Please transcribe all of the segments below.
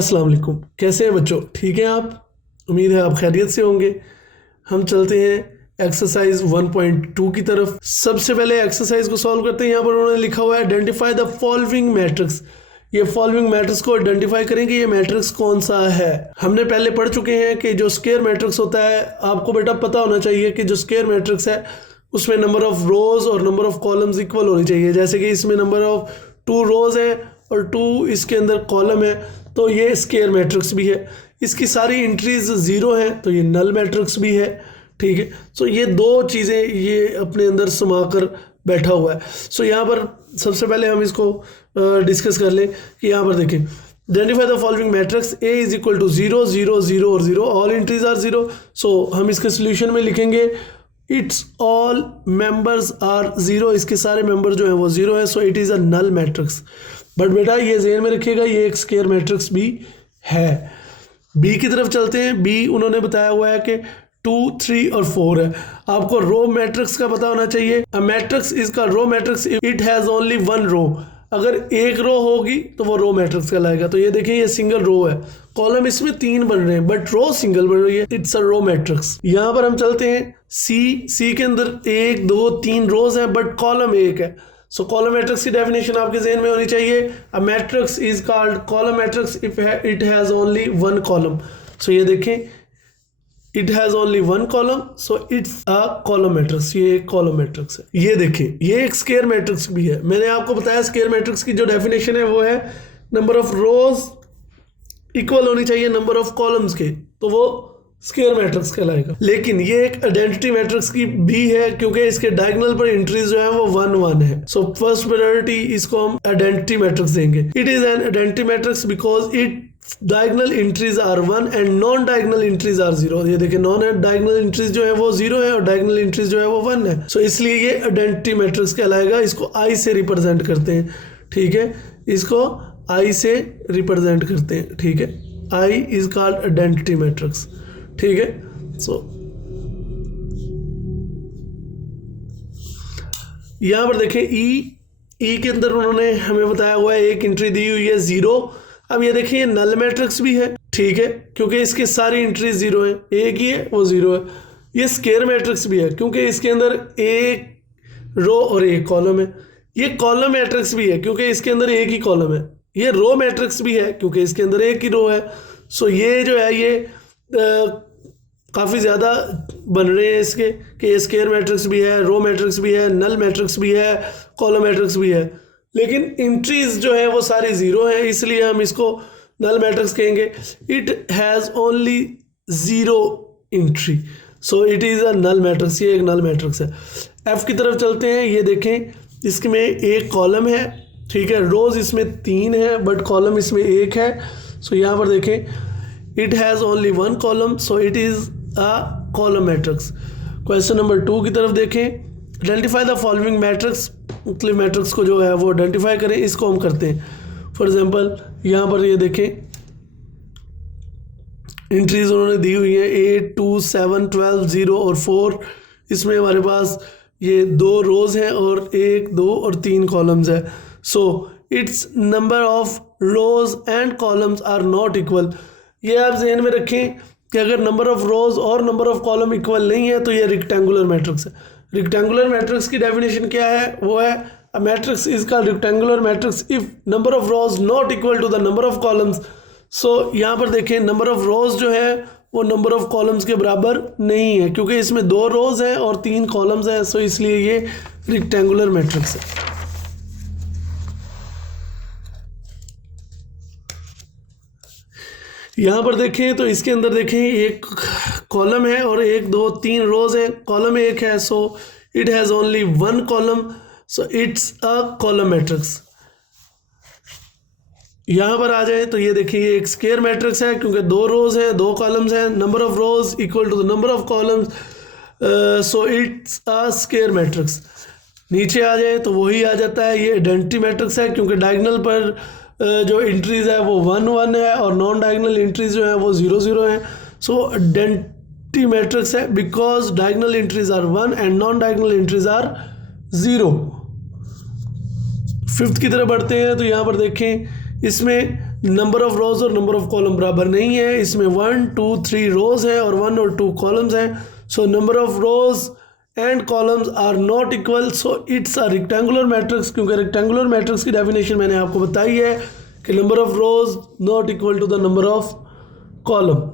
अस्सलाम वालेकुम। कैसे हैं बच्चों? ठीक हैं आप? उम्मीद है आप खैरियत से होंगे। हम चलते हैं एक्सरसाइज 1.2 की तरफ। सबसे पहले एक्सरसाइज को सॉल्व करते हैं। यहाँ पर उन्होंने लिखा हुआ है आइडेंटिफाई द फॉलोइंग मैट्रिक्स। ये फॉलोइंग मैट्रिक्स को आइडेंटिफाई करेंगे ये मैट्रिक्स कौन सा है। हमने पहले पढ़ चुके हैं कि जो स्क्वायर मैट्रिक्स होता है, आपको बेटा पता होना चाहिए कि जो स्क्वायर मैट्रिक्स है उसमें नंबर ऑफ रोज और नंबर ऑफ कॉलम्स इक्वल होनी चाहिए। जैसे कि इसमें नंबर ऑफ 2 रोज हैं और 2 इसके अंदर कॉलम है, तो ये स्क्वायर मैट्रिक्स भी है। इसकी सारी एंट्रीज 0 हैं तो ये नल मैट्रिक्स भी है। ठीक है, सो ये दो चीज़ें ये अपने अंदर समा कर बैठा हुआ है। सो यहाँ पर सबसे पहले हम इसको डिस्कस कर लें कि यहाँ पर देखें identify the following matrix A is equal to 0 0 0 और 0, ऑल एंट्रीज आर 0। सो हम इसके सोल्यूशन में लिखेंगे इट्स ऑल मेंबर्स आर 0, इसके सारे मेंबर जो हैं वो 0 है, so it is a null matrix. But बेटा ये ज़हन में रखिएगा ये एक स्क्वायर मैट्रिक्स भी है। बी की तरफ चलते हैं। बी उन्होंने बताया हुआ है कि 2 3 और 4 है। आपको रो मैट्रिक्स का पता होना चाहिए। अ मैट्रिक्स इसका row matrix it has only 1 row. अगर एक रो होगी तो वो रो मैट्रिक्स कहलाएगा। तो ये देखिए ये सिंगल रो है, कॉलम इसमें 3 बन रहे हैं बट रो सिंगल बन रही है, इट्स अ रो मैट्रिक्स। यहाँ पर हम चलते हैं सी के अंदर 1 2 3 रोज हैं बट कॉलम 1 है। सो कॉलम मैट्रिक्स की डेफिनेशन आपके ज़हन में होनी चाहिए। A matrix is called column matrix if it has only 1 column. So ये देखें it has only 1 column, so it's a column matrix. ये एक कॉलम मैट्रिक्स है। ये देखें ये एक स्क्वायर मैट्रिक्स भी है। मैंने आपको बताया स्क्वायर मैट्रिक्स की जो डेफिनेशन है वो है नंबर ऑफ रोज इक्वल होनी चाहिए नंबर ऑफ कॉलम्स के, तो वो स्क्वायर मैट्रिक्स कहलाएगा। लेकिन ये एक आइडेंटिटी मैट्रिक्स की भी है क्योंकि इसके डायगोनल पर एंट्रीज जो है वो 1 1 है। सो फर्स्ट प्रायोरिटी इसको हम आइडेंटिटी मैट्रिक्स देंगे। It is an identity matrix because it diagonal entries are 1 and non diagonal entries are 0। ये देखिए नॉन डायगोनल एंट्रीज जो है वो 0 है और डायगोनल एंट्रीज जो है वो 1 है। सो इसलिए ये आइडेंटिटी मैट्रिक्स कहलाएगा। इसको आई से रिप्रेजेंट करते हैं। ठीक है, इसको आई से रिप्रेजेंट करते हैं। ठीक है, I is called identity matrix. ठीक है, सो यहां पर देखें ई के अंदर उन्होंने हमें बताया हुआ है एक एंट्री दी हुई है 0। अब ये देखिए ये नल मैट्रिक्स भी है। ठीक है, क्योंकि इसके सारी एंट्री 0 है, एक ही है वो 0 है। ये स्क्वायर मैट्रिक्स भी है क्योंकि इसके अंदर एक रो और एक कॉलम है। ये कॉलम मैट्रिक्स भी है क्योंकि इसके अंदर एक ही कॉलम है। ये रो मैट्रिक्स भी है क्योंकि इसके अंदर एक ही रो है। सो ये जो है ये काफ़ी ज़्यादा बन रहे हैं इसके कि स्क्वायर मैट्रिक्स भी है, रो मैट्रिक्स भी है, नल मैट्रिक्स भी है, कॉलम मैट्रिक्स भी है। लेकिन एंट्रीज जो है वो सारी 0 है, इसलिए हम इसको नल मैट्रिक्स कहेंगे। It has only 0 entry, so it is a null matrix. ये एक नल मैट्रिक्स है। एफ की तरफ चलते हैं। ये देखें इसमें एक कॉलम है। ठीक है, रोज इसमें 3 है बट कॉलम इसमें 1 है। सो यहाँ पर देखें it has only 1 column, so it is a column matrix. Question number 2 की तरफ देखें। Identify the following matrix. मुख्तलिफ मैट्रिक्स को जो है वो आइडेंटिफाई करें, इसको हम करते हैं। फॉर एग्जांपल यहाँ पर ये देखें एंट्रीज उन्होंने दी हुई है 8 2 7 12 0 और 4। इसमें हमारे पास ये 2 रोज हैं और 1 2 और 3 कॉलम्स है। So its number of rows and columns are not equal. ये आप जहन में रखें कि अगर नंबर ऑफ रोज और नंबर ऑफ कॉलम इक्वल नहीं है तो ये रेक्टेंगुलर मैट्रिक्स है। रेक्टेंगुलर मैट्रिक्स की डेफिनेशन क्या है? वो है a matrix is called rectangular matrix if number of rows not equal to the number of columns. So यहाँ पर देखें नंबर ऑफ रोज जो है वो नंबर ऑफ कॉलम्स के बराबर नहीं है क्योंकि इसमें 2 रोज हैं और 3 कॉलम्स हैं। सो इसलिए ये रेक्टेंगुलर मैट्रिक्स है। यहाँ पर देखें तो इसके अंदर देखें एक कॉलम है और 1 2 3 रोज है, कॉलम 1 है, so it has only 1 column, so it's a column matrix. यहाँ पर आ जाए तो ये देखिए ये एक स्क्वायर मैट्रिक्स है क्योंकि 2 रोज हैं 2 कॉलम्स हैं, number of rows equal to the number of columns, so it's a square matrix. नीचे आ जाए तो वही आ जाता है, ये आइडेंटिटी मैट्रिक्स है क्योंकि डायगोनल पर जो एंट्रीज है वो 1 1 है और नॉन डायगोनल एंट्रीज जो है वो 0 0 है। सो आइडेंटिटी मैट्रिक्स है because diagonal entries are 1 and non diagonal entries are 0। 5th की तरफ बढ़ते हैं तो यहाँ पर देखें इसमें नंबर ऑफ रोज और नंबर ऑफ कॉलम बराबर नहीं है, इसमें 1 2 3 रोज हैं और 1 और 2 कॉलम्स हैं। So number of rows and columns are not equal, so it's a rectangular matrix. क्योंकि रेक्टेंगुलर मैट्रिक्स की डेफिनेशन मैंने आपको बताई है कि number of rows not equal to the number of column.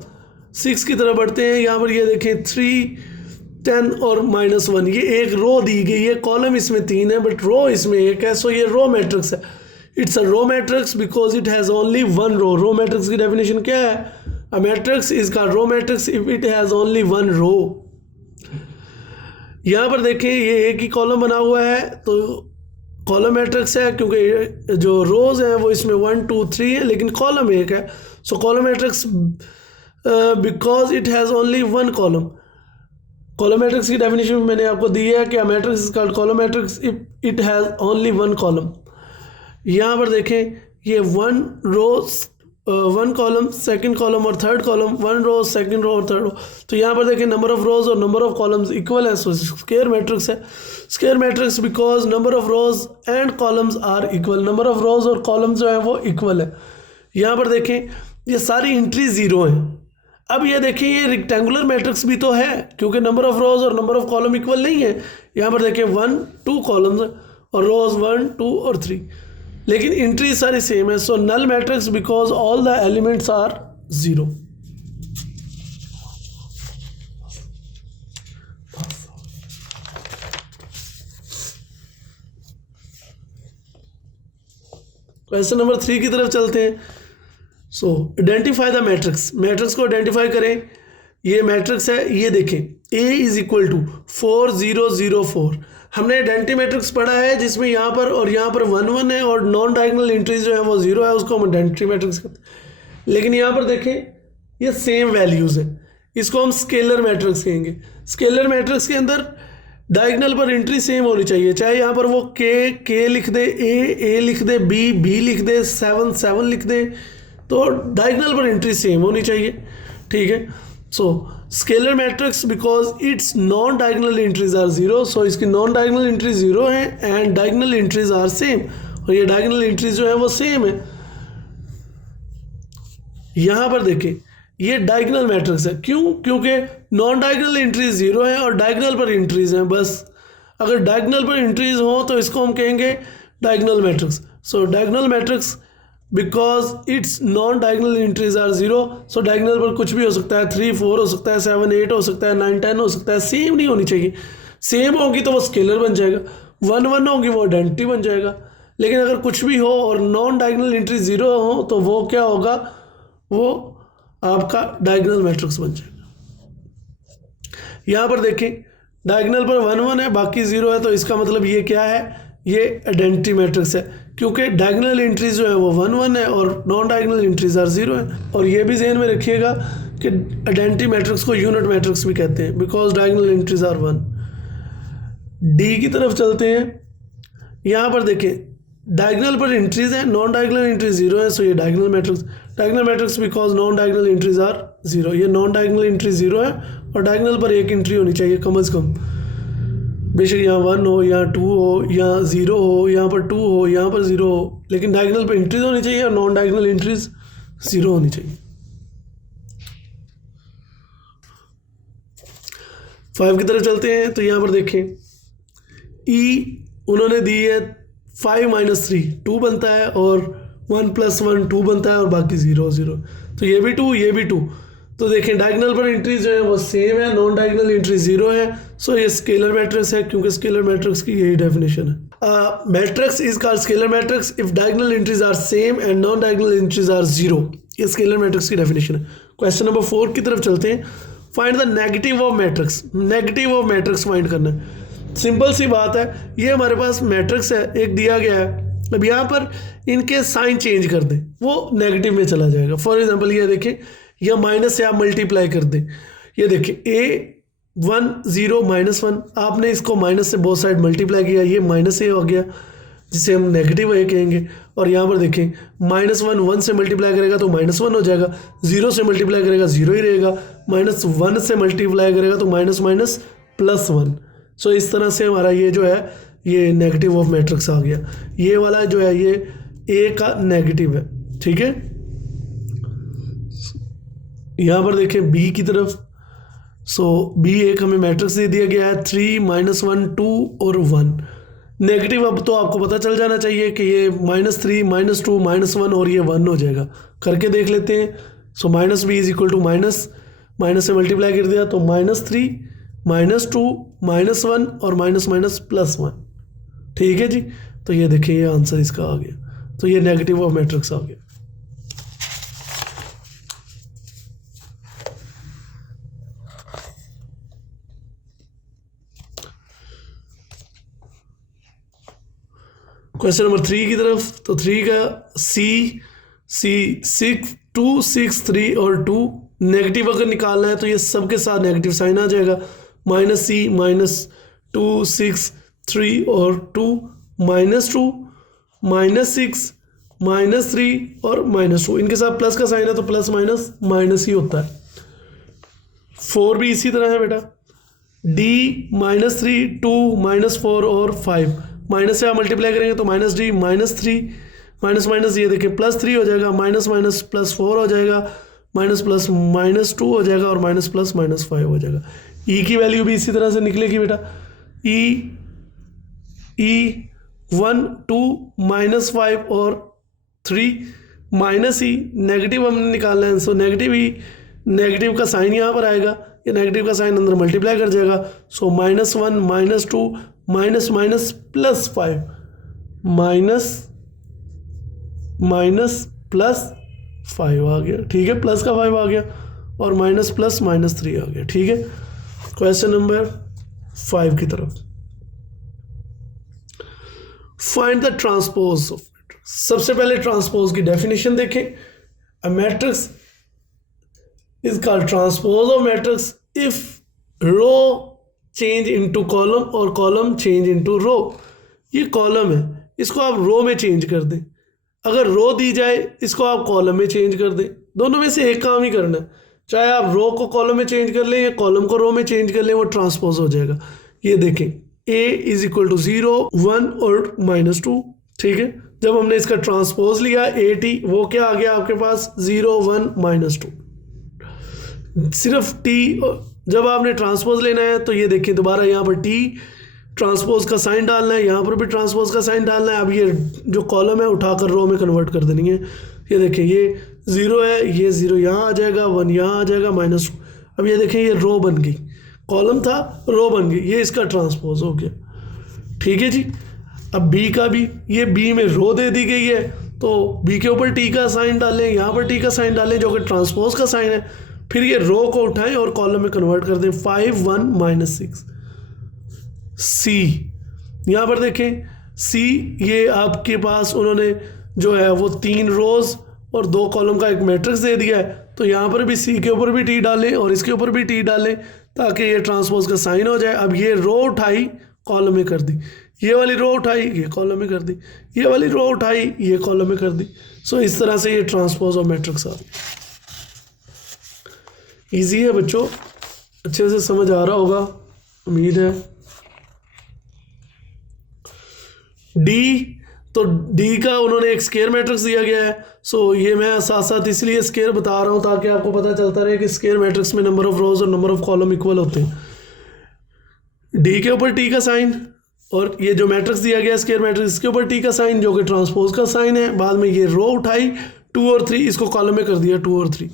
6 की तरफ बढ़ते हैं। यहाँ पर ये देखें 3 10 और -1, ये एक रो दी गई है, कॉलम इसमें 3 है बट रो इसमें 1 है, सो ये रो मैट्रिक्स है। It's a row matrix because it has only 1 row. Row matrix की डेफिनेशन क्या है? A matrix is called row matrix if it has only 1 row. यहाँ पर देखें ये एक ही कॉलम बना हुआ है तो कॉलम मैट्रिक्स है, क्योंकि जो रोज हैं वो इसमें 1 2 3 है लेकिन कॉलम एक है, so column matrix because it has only 1 column. Column matrix की डेफिनेशन मैंने आपको दी है कि matrix is called column matrix if it has only 1 column. यहाँ पर देखें ये 1 रो 1 कॉलम, सेकंड कॉलम और third column, 1 row second row और थर्ड रो। तो यहाँ पर देखें नंबर ऑफ रोज और नंबर ऑफ कॉलम्स इक्वल है, सो स्क्वायर मैट्रिक्स है। Square matrix because number of rows and columns are equal, number of rows और कॉलम्स जो है वो इक्वल है। यहाँ पर देखें ये सारी एंट्री 0 हैं। अब ये देखिए ये रेक्टेंगुलर मैट्रिक्स भी तो है क्योंकि नंबर ऑफ रोज और नंबर ऑफ कॉलम इक्वल नहीं है। यहाँ पर देखिए 1 2 कॉलम्स और रोज 1 2 और 3, लेकिन एंट्री सारी सेम है, so null matrix because all the elements are 0। Question number 3 की तरफ चलते हैं। So identify the matrix, matrix को आइडेंटिफाई करें। ये मैट्रिक्स है, ये देखें A इज इक्वल टू 4 0 0 4। हमने आइडेंटिटी मैट्रिक्स पढ़ा है जिसमें यहाँ पर और यहाँ पर 1 1 है और नॉन डायगोनल एंट्रीज जो है वो 0 है, उसको हम आइडेंटिटी मैट्रिक्स कहते हैं। लेकिन यहाँ पर देखें ये सेम वैल्यूज़ हैं, इसको हम स्केलर मैट्रिक्स कहेंगे। स्केलर मैट्रिक्स के अंदर डायगोनल पर एंट्री सेम होनी चाहिए, चाहे यहाँ पर वो के लिख दे, ए लिख दे, बी लिख दे, 7 लिख दे, तो डायगोनल पर एंट्री सेम होनी चाहिए। ठीक है, so scalar matrix because its non diagonal entries are 0, so इसकी नॉन डायगोनल एंट्री 0 है and diagonal entries are same, और ये डायगोनल एंट्रीज जो है वो सेम है। यहाँ पर देखें ये डायगोनल मैट्रिक्स है, क्यों? क्योंकि नॉन डायगोनल एंट्रीज 0 है और डायगोनल पर एंट्रीज हैं बस। अगर डायगोनल पर एंट्रीज हो तो इसको हम कहेंगे diagonal matrix. So diagonal matrix because its non diagonal entries are 0, so diagonal पर कुछ भी हो सकता है, 3 4 हो सकता है, 7 8 हो सकता है, 9 10 हो सकता है, सेम नहीं होनी चाहिए। सेम होगी तो वो स्केलर बन जाएगा, 1 1 होगी वो आइडेंटिटी बन जाएगा। लेकिन अगर कुछ भी हो और नॉन डायगोनल एंट्री 0 हो तो वो क्या होगा, वो आपका डायगोनल मैट्रिक्स बन जाएगा। यहाँ पर देखें डायगोनल पर 1 1 है, बाकी 0 है, तो इसका मतलब ये क्या है, ये आइडेंटिटी मैट्रिक्स है, क्योंकि डायगोनल एंट्रीज जो है वो 1 1 है और नॉन डायगोनल एंट्रीज आर 0 है। और ये भी जहन में रखिएगा कि आइडेंटिटी मैट्रिक्स को यूनिट मैट्रिक्स भी कहते हैं because diagonal entries are 1। D की तरफ चलते हैं। यहाँ पर देखें डायगोनल पर एंट्रीज है, नॉन डायगोनल एंट्रीज 0 है, सो ये diagonal matrix. Diagonal matrix because non diagonal entries are 0, ये नॉन डायगोनल एंट्री 0 है और डायगोनल पर एक एंट्री होनी चाहिए कम अज़ कम, बेशक यहाँ 1 हो, यहाँ 2 हो, यहाँ 0 हो, यहाँ पर 2 हो, यहाँ पर 0 हो, लेकिन डायगोनल पर एंट्रीज होनी चाहिए और नॉन डायगोनल एंट्रीज 0 होनी चाहिए। 5 की तरफ चलते हैं। तो यहाँ पर देखें ई उन्होंने दी है 5 - 3 2 बनता है और 1 + 1 2 बनता है और बाकी 0 0, तो ये भी 2 ये भी 2। तो देखें डायगोनल पर एंट्रीज जो है वो सेम है, नॉन डायगोनल एंट्री 0 है, सो ये स्केलर मैट्रिक्स है, क्योंकि स्केलर मैट्रिक्स की यही डेफिनेशन है। Matrix is called scalar matrix if diagonal entries are same and non diagonal entries are 0, ये स्केलर मैट्रिक्स की डेफिनेशन है। क्वेश्चन नंबर 4 की तरफ चलते हैं। Find the negative of matrix, negative of matrix find करना है। सिंपल सी बात है, ये हमारे पास मैट्रिक्स है, एक दिया गया है, अब यहाँ पर इनके साइन चेंज कर दें, वो नेगेटिव में चला जाएगा। फॉर एग्जांपल ये देखें, या माइनस से आप मल्टीप्लाई कर दें, ये देखें A1 0 -1, आपने इसको माइनस से बोथ साइड मल्टीप्लाई किया, ये -A हो गया जिसे हम नेगेटिव A कहेंगे। और यहाँ पर देखें -1 1 से मल्टीप्लाई करेगा तो -1 हो जाएगा, 0 से मल्टीप्लाई करेगा 0 ही रहेगा, -1 से मल्टीप्लाई करेगा तो +1। सो इस तरह से हमारा ये जो है ये नेगेटिव ऑफ मैट्रिक्स आ गया। ये वाला जो है ये A का नेगेटिव है, ठीक है। यहाँ पर देखें बी की तरफ, सो बी एक हमें मैट्रिक्स दे दिया गया है 3 -1 2 और 1 नेगेटिव। अब तो आपको पता चल जाना चाहिए कि ये -3 -2 -1 और ये 1 हो जाएगा। करके देख लेते हैं। So minus B is equal to minus से मल्टीप्लाई कर दिया तो -3 -2 -1 और माइनस +1। ठीक है जी, तो ये देखिए ये आंसर इसका आ गया। तो ये नेगेटिव ऑफ मैट्रिक्स आ गया। क्वेश्चन नंबर 3 की तरफ, तो 3 का C 6 2 6 3 और 2 नेगेटिव अगर निकालना है तो ये सबके साथ नेगेटिव साइन आ जाएगा। -C -2 6 3 और 2 -2 -6 -3 और -2 इनके साथ प्लस का साइन है तो प्लस माइनस ही होता है। 4 भी इसी तरह है बेटा। D -3 2 -4 और 5 माइनस से आप मल्टीप्लाई करेंगे तो -D -3 माइनस ये देखिए +3 हो जाएगा, माइनस +4 हो जाएगा, माइनस -2 हो जाएगा और माइनस -5 हो जाएगा। E की वैल्यू भी इसी तरह से निकलेगी बेटा। E 1 2 -5 और 3 -E नेगेटिव हमने निकालना है। सो नेगेटिव का साइन यहाँ पर आएगा, ये नेगेटिव का साइन अंदर मल्टीप्लाई कर जाएगा। सो -1 -2 माइनस +5 +5 आ गया। ठीक है, प्लस का 5 आ गया और माइनस -3 आ गया। ठीक है, क्वेश्चन नंबर 5 की तरफ। Find the transpose of matrix. सबसे पहले ट्रांसपोज की डेफिनेशन देखें। A matrix is called transpose of matrix if row change into column और कॉलम चेंज इनटू रो। ये कॉलम है, इसको आप रो में चेंज कर दें। अगर रो दी जाए, इसको आप कॉलम में चेंज कर दें। दोनों में से एक काम ही करना है, चाहे आप रो को कॉलम में चेंज कर लें या कॉलम को रो में चेंज कर लें, वो ट्रांसपोज हो जाएगा। ये देखें A = 0 1 और -2। ठीक है, जब हमने इसका ट्रांसपोज लिया AT, वो क्या आ गया आपके पास 0 1 -2। सिर्फ T जब आपने ट्रांसपोज लेना है तो ये देखिए दोबारा यहाँ पर T ट्रांसपोज का साइन डालना है, यहाँ पर भी ट्रांसपोज का साइन डालना है। अब ये जो कॉलम है उठाकर रो में कन्वर्ट कर देनी है। ये देखिए ये 0 है, ये 0 यहाँ आ जाएगा, 1 यहाँ आ जाएगा, -2। अब ये देखें ये रो बन गई, कॉलम था रो बन गई, ये इसका ट्रांसपोज हो गया। ठीक है जी। अब B का भी, ये B में रो दे दी गई है तो B के ऊपर T का साइन डालें, यहाँ पर T का साइन डालें जो कि ट्रांसपोज का साइन है। फिर ये रो को उठाएं और कॉलम में कन्वर्ट कर दें। 5 1 -6। C यहाँ पर देखें C, ये आपके पास उन्होंने जो है वो 3 रोज और 2 कॉलम का एक मैट्रिक्स दे दिया है, तो यहाँ पर भी C के ऊपर भी T डालें और इसके ऊपर भी T डालें ताकि ये ट्रांसपोज का साइन हो जाए। अब ये रो उठाई कॉलम में कर दी, ये वाली रो उठाई ये कॉलम में कर दी, ये वाली रो उठाई ये कॉलम में कर दी। सो इस तरह से ये ट्रांसपोज ऑफ मैट्रिक्स आ गई। ईजी है बच्चों, अच्छे से समझ आ रहा होगा उम्मीद है। डी, तो डी का उन्होंने एक स्केयर मैट्रिक्स दिया गया है। सो ये मैं साथ साथ इसलिए स्केयर बता रहा हूँ ताकि आपको पता चलता रहे कि स्केयर मैट्रिक्स में नंबर ऑफ रोज और नंबर ऑफ कॉलम इक्वल होते हैं। डी के ऊपर टी का साइन और ये जो मैट्रिक्स दिया गया स्केयर मैट्रिक्स, इसके ऊपर टी का साइन जो कि ट्रांसपोज का साइन है। बाद में ये रो उठाई 2 और 3, इसको कॉलम में कर दिया 2 और 3।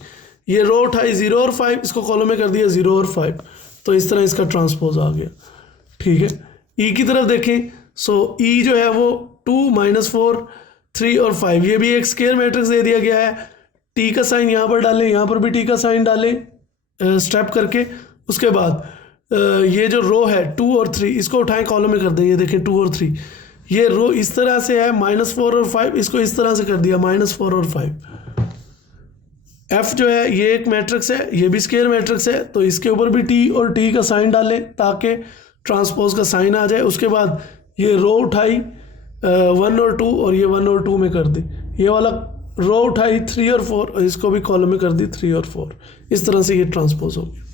ये रो उठाई 0 और 5, इसको कॉलम में कर दिया 0 और 5। तो इस तरह इसका ट्रांसपोज आ गया। ठीक है, ई की तरफ देखें। सो ई जो है वो 2 -4 3 और 5, ये भी एक स्केयर मैट्रिक्स दे दिया गया है। टी का साइन यहाँ पर डालें, यहाँ पर भी टी का साइन डालें स्टेप करके। उसके बाद ये जो रो है 2 और 3, इसको उठाएं कॉलम में कर दें। ये देखें 2 और 3, ये रो इस तरह से है -4 और 5, इसको इस तरह से कर दिया -4 और 5। एफ जो है ये एक मैट्रिक्स है, ये भी स्केयर मैट्रिक्स है, तो इसके ऊपर भी टी और टी का साइन डालें ताकि ट्रांसपोज का साइन आ जाए। उसके बाद ये रो उठाई 1 और 2 और ये 1 और 2 में कर दी। ये वाला रो उठाई 3 और 4 और इसको भी कॉलम में कर दी 3 और 4। इस तरह से ये ट्रांसपोज हो गया।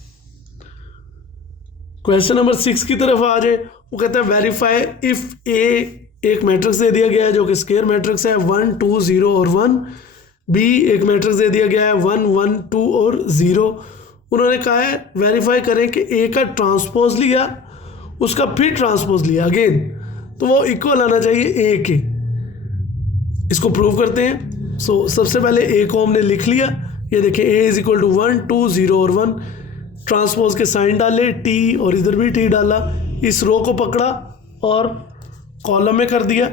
क्वेश्चन नंबर 6 की तरफ आ जाए। वो कहता है वेरीफाई इफ ए एक मैट्रिक्स दे दिया गया है जो कि स्केयर मैट्रिक्स है 1 2 0 और 1। बी एक मैट्रिक्स दे दिया गया है 1 1 2 और 0। उन्होंने कहा है वेरीफाई करें कि ए का ट्रांसपोज लिया, उसका फिर ट्रांसपोज लिया अगेन, तो वो इक्वल आना चाहिए ए के। इसको प्रूव करते हैं। सो सबसे पहले ए को हमने लिख लिया, ये देखें ए इज इक्वल टू 1 2 0 और 1। ट्रांसपोज के साइन डाले, टी और इधर भी टी डाला, इस रो को पकड़ा और कॉलम में कर दिया।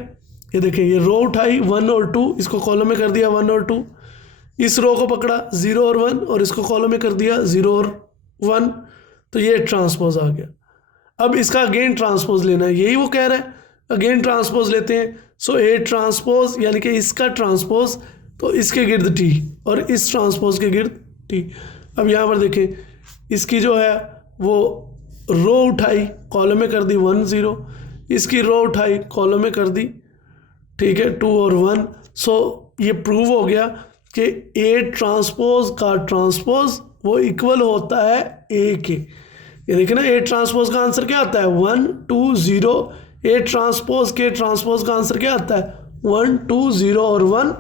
ये देखें ये रो उठाई 1 और 2, इसको कॉलम में कर दिया 1 और 2। इस रो को पकड़ा 0 और 1 और इसको कॉलम में कर दिया 0 और 1, तो ये ट्रांसपोज आ गया। अब इसका अगेन ट्रांसपोज लेना है, यही वो कह रहा है, अगेन ट्रांसपोज लेते हैं। सो ए ट्रांसपोज यानी कि इसका ट्रांसपोज, तो इसके गिर्द टी और इस ट्रांसपोज के गिर्द टी। अब यहाँ पर देखें इसकी जो है वो रो उठाई, कॉलम में कर दी 1 0, इसकी रो उठाई कॉलम में कर दी, ठीक है 2 और 1। सो ये प्रूव हो गया कि ए ट्रांसपोज का ट्रांसपोज वो इक्वल होता है ए के। ये देखिए ना ए ट्रांसपोज का आंसर क्या आता है 1 2 0, ए ट्रांसपोज के ट्रांसपोज का आंसर क्या आता है 1 2 0 और 1।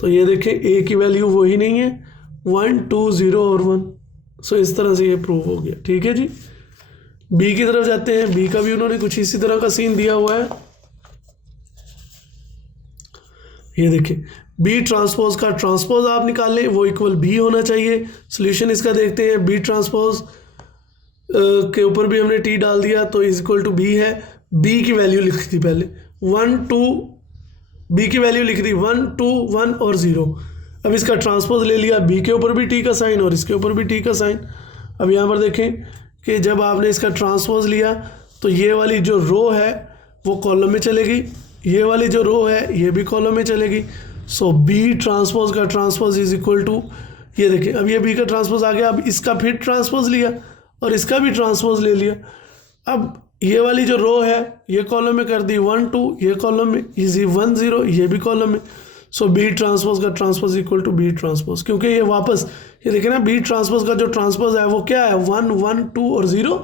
तो ये देखें ए की वैल्यू वही नहीं है 1 2 0 और 1। सो इस तरह से ये प्रूव हो गया, ठीक है जी। बी की तरफ जाते हैं, बी का भी उन्होंने कुछ इसी तरह का सीन दिया हुआ है। ये देखिए बी ट्रांसपोज का ट्रांसपोज आप निकाल लें, वो इक्वल बी होना चाहिए। सोल्यूशन इसका देखते हैं, बी ट्रांसपोज के ऊपर भी हमने टी डाल दिया तो इज इक्वल टू बी है। बी की वैल्यू लिखी थी पहले 1 2, बी की वैल्यू लिखी थी 1 2 1 और 0। अब इसका ट्रांसपोज ले लिया, बी के ऊपर भी टी का साइन और इसके ऊपर भी टी का साइन। अब यहाँ पर देखें कि जब आपने इसका ट्रांसपोज लिया तो ये वाली जो रो है वो कॉलम में चलेगी, ये वाली जो रो है ये भी कॉलम में चलेगी। सो बी ट्रांसपोज का ट्रांसपोज इज इक्वल टू, ये देखें अब ये बी का ट्रांसपोज आ गया, अब इसका फिर ट्रांसपोज लिया और इसका भी ट्रांसपोज ले लिया। अब ये वाली जो रो है ये कॉलम में कर दी 1 2, ये कॉलम में, इजी 1 0, ये भी कॉलम में। सो बी ट्रांसपोज का transpose equal to B transpose, क्योंकि ये वापस ये देखें ना बी ट्रांसपोज का जो ट्रांसपोज है वो क्या है 1 1 2 और 0,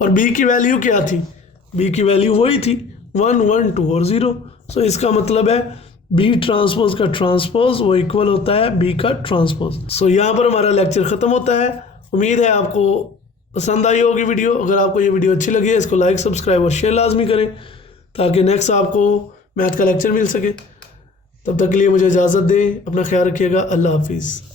और बी की वैल्यू क्या थी, बी की वैल्यू वही थी 1 1 2 और 0। सो इसका मतलब है बी ट्रांसपोज का ट्रांसपोज वो इक्वल होता है बी का ट्रांसपोज। सो यहाँ पर हमारा लेक्चर ख़त्म होता है। उम्मीद है आपको पसंद आई होगी वीडियो। अगर आपको ये वीडियो अच्छी लगी है इसको लाइक सब्सक्राइब और शेयर लाजमी करें ताकि नेक्स्ट आपको मैथ का लेक्चर मिल सके। तब तक के लिए मुझे इजाज़त दें, अपना ख्याल रखिएगा, अल्लाह हाफिज़।